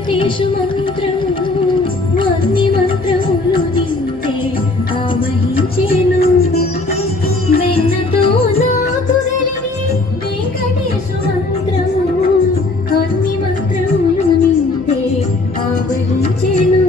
వెంకటేశు మంత్రము అన్ని మంత్రములు నిందే ఆవహించెను. వెన్నతో నాకు కలిగి వెంకటేశు మంత్రము అన్ని మంత్రములు నిందే ఆవహించెను.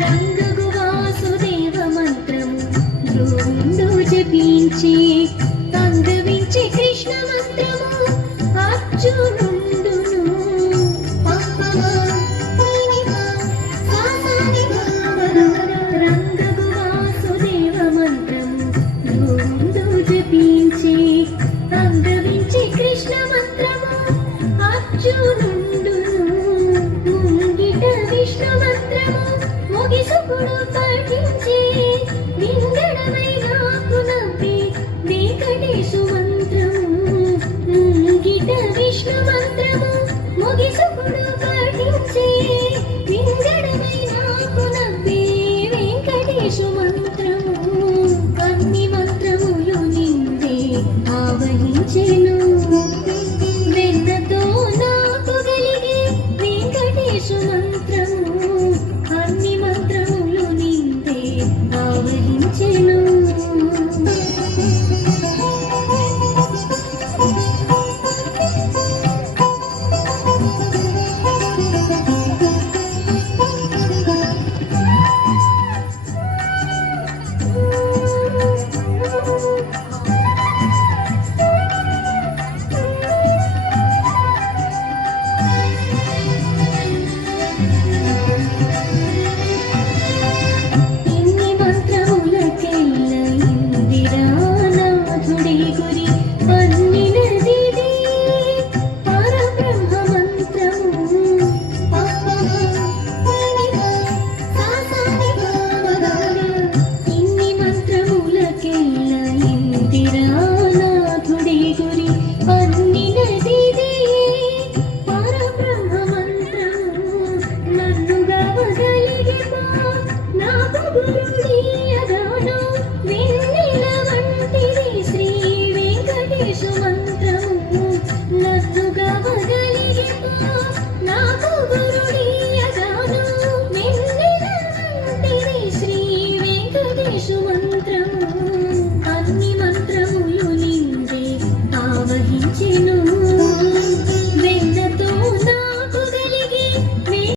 రంగగు వాసుదేవ మంత్రము ధ్రువుండు జపించి తంగవించి కృష్ణ మంత్రము అర్జునుండును. రంగగు వాసుదేవ మంత్రము ధ్రువుండు జపించి తంగవించి కృష్ణ మంత్రము అర్జునుండును. ముంగిట విష్ణు మంత్రము ముగిసుకుడు పఠించి వింగడమై నాకు నవ్వి వెంకటేశు మంత్రము. ముంగిట విష్ణు మంత్రము ముగిసుకుడు పఠించి వింగడమై నాకు నవ్వి వెంకటేశు మంత్రము అన్ని మంత్రములు నిందే ఆవహించెను.